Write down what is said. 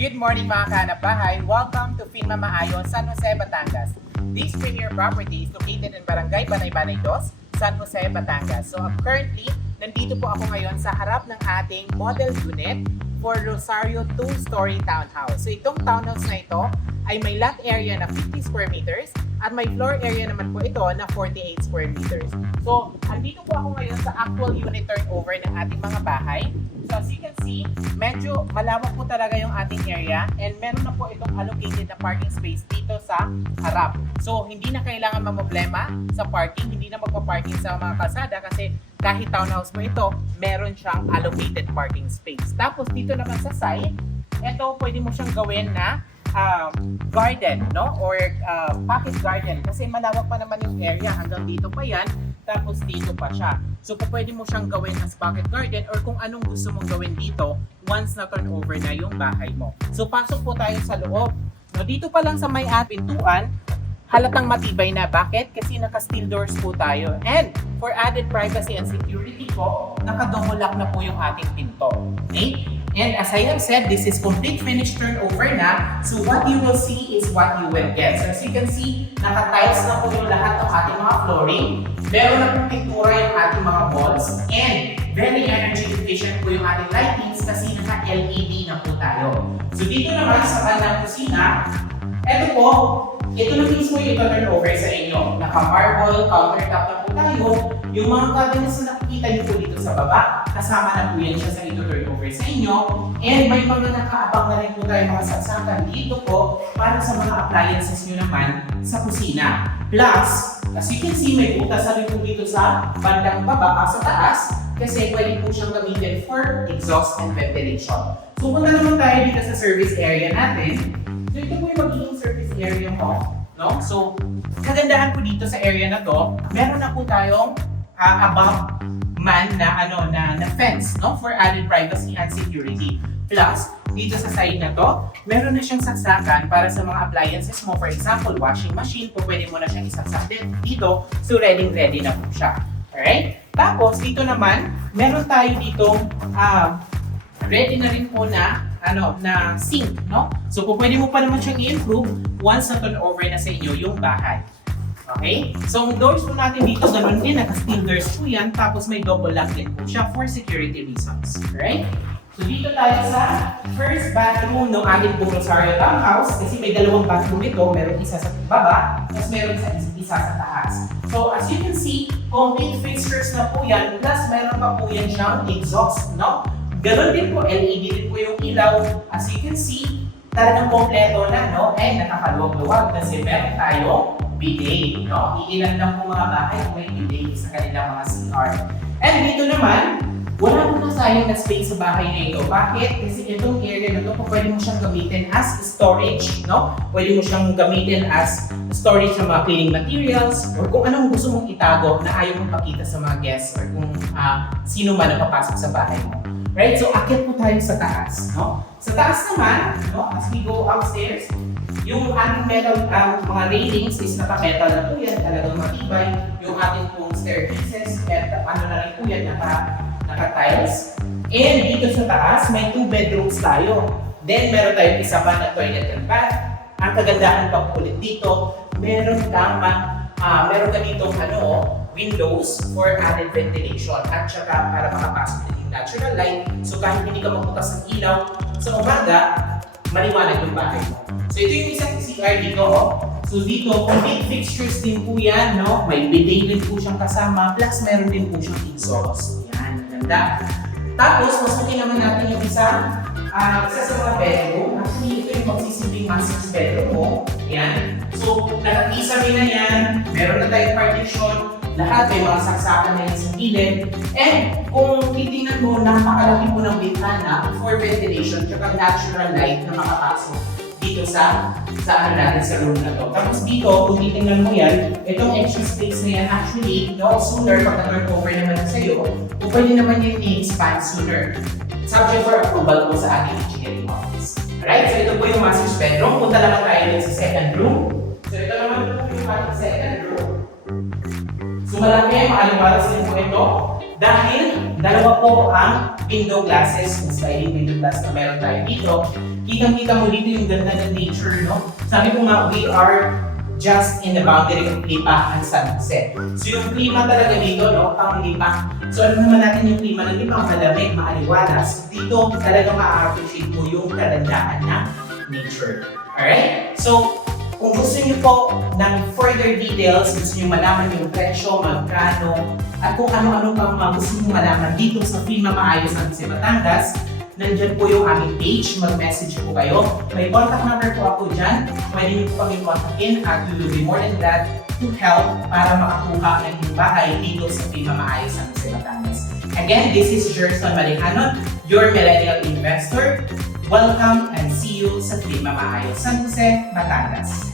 Good morning mga kahanap bahay. Welcome to Finma Maayon, San Jose, Batangas. This premier property is located in Barangay Banay-Banay 2, San Jose, Batangas. So currently, nandito po ako ngayon sa harap ng ating model unit for Rosario 2-story townhouse. So itong townhouse na ito ay may lot area na 50 square meters at may floor area naman po ito na 48 square meters. So andito po ako ngayon sa actual unit turnover ng ating mga bahay. So as you can see, medyo malawak po talaga yung ating area and meron na po itong allocated na parking space dito sa harap. So hindi na kailangan mamblema sa parking, hindi na magpa-parking sa mga kalsada kasi kahit townhouse mo ito, meron siyang allocated parking space. Tapos dito naman sa side, ito pwede mo siyang gawin na garden, no? Or pocket garden kasi malawak pa naman yung area, hanggang dito pa yan, tapos dito pa siya. So pwede mo siyang gawin as pocket garden or kung anong gusto mong gawin dito once na turnover na yung bahay mo. So pasok po tayo sa loob. No, dito pa lang sa may pintuan, halatang matibay na. Bakit? Kasi naka-steel doors po tayo. And for added privacy and security po, naka-double lock na po yung ating pinto. Okay? And as I have said, this is complete finished turnover na. So what you will see is what you will get. So as you can see, naka-tiles na po yung lahat ng ating mga flooring. Meron na pong pintura yung ating mga walls. And very energy efficient po yung ating lightings kasi naka-LED na po tayo. So dito naman sa kanilang kusina, ito na mismo yung turnover sa inyo. Naka-marble, countertop na po tayo. Yung mga cabinets na nakikita niyo po dito sa baba, kasama na po yan siya sa ito turnover sa inyo. And may mga nakaabang na rin po tayo mga saksakan dito po para sa mga appliances nyo naman sa kusina. Plus, as you can see, may butas na rin po dito sa bandang baba sa taas kasi pwede po siyang gamitin for exhaust and ventilation. So punta naman tayo dito sa service area natin. So ito po yung magiging service area mo, no? So kagandahan po dito sa area na to, meron na po tayong above man na na fence, no, for added privacy and security. Plus dito sa side na to, meron na siyang saksakan para sa mga appliances mo. For example, washing machine po, pwede mo na siyang isaksak dito. So ready na po siya. Alright? Tapos dito naman, meron tayo ditong ready na rin po na na sink, no? So pwede mo pa naman siyang i-improve once na turnover na sa inyo yung bahay. Okay? So ang doors po natin dito, ganun din, naka-steel doors po yan, tapos may double lock din po siya for security reasons. Alright? So dito tayo sa first bathroom ng ating pong Rosario townhouse kasi may dalawang bathroom ito, meron isa sa baba, tapos meron isa sa taas. So as you can see, complete fixtures na po yan, plus meron pa po yan siyang exhaust, no? Ganon din po, LED din po yung ilaw. As you can see, talagang kompleto na, no? And nakakaluwag-luwag kasi meron tayong bidet, no? Iilan lang po mga bahay kung may bidet sa kanilang mga CR. And dito naman, wala po na sayang na space sa bahay na ito. Bakit? Kasi itong area na ito, pwede mo siyang gamitin as storage, no? Pwede mo siyang gamitin as storage ng mga cleaning materials or kung anong gusto mong itago na ayaw mong pakita sa mga guests or kung sino man ang papasok sa bahay mo. Right? So, akyat po tayo sa taas, no? Sa taas naman, no, as we go upstairs, yung ating metal, mga railings is naka-metal na po yan, talagang matibay. Yung ating pong staircases, na rin po yan, naka-tiles. And dito sa taas, may 2 bedrooms tayo. Then, meron tayong isa pa na toilet and bath. Ang kagandahan pa po ulit dito, meron ka ditong windows for added ventilation at saka para makapasok din yung natural light. So kahit hindi ka magbukas ng ilaw sa umaga, maliwanag yung bahay mo. So ito yung isang CR dito. So dito, complete fixtures din po yan, no? May bidet din po siyang kasama, plus meron din po siyang exhaust. Yan, ganda. Tapos, masukin naman natin yung isa sa mga bedroom. Actually, ito yung magsisilbing master's bedroom mo. Yan. So, nakakisami na yan. Meron na tayong partition. Lahat may mga saksakan na yan sa gilid. And kung titingnan mo, napakalaki po ng bintana for ventilation at natural light na makapasok dito sa natin sa room na to. Tapos dito, kung titingnan mo yan, itong extra space na yan actually, sooner pag na-turnover naman na sa'yo, pwede naman yung i-expand sooner. Subject for approval po sa ating engineering office. Alright, so ito po yung master's bedroom. Punta naman tayo din sa second room. So ito naman po yung ating second room. So malaki, maaliwalas din po ito dahil Dalawa po ang window glasses, yung sliding window glass na meron tayo dito. Kitang-kita mo dito yung ganda ng nature, no? Sabi ko nga, we are just in the boundary of Lipa and San Jose. So yung klima talaga dito, no, pang Lipa. So alam naman natin yung klima ng Lipa, malamig, maaliwalas. Dito talaga ma-appreciate mo yung kagandahan ng nature. Alright? So, kung gusto niyo po ng further details, gusto niyo malaman yung presyo, magkano, at kung ano-ano pang mga gusto niyo malaman dito sa Prima Maayos San Jose, Batangas, nandyan po yung aming page, mag-message po kayo. May contact number po ako dyan. Pwede niyo po kami kontakin at we will be more than glad to help para makakuha ng inyong bahay dito sa Prima Maayos San Jose, Batangas. Again, this is Gerson Malihanon, your millennial investor. Welcome and see you sa Prima Maayos San Jose, Batangas.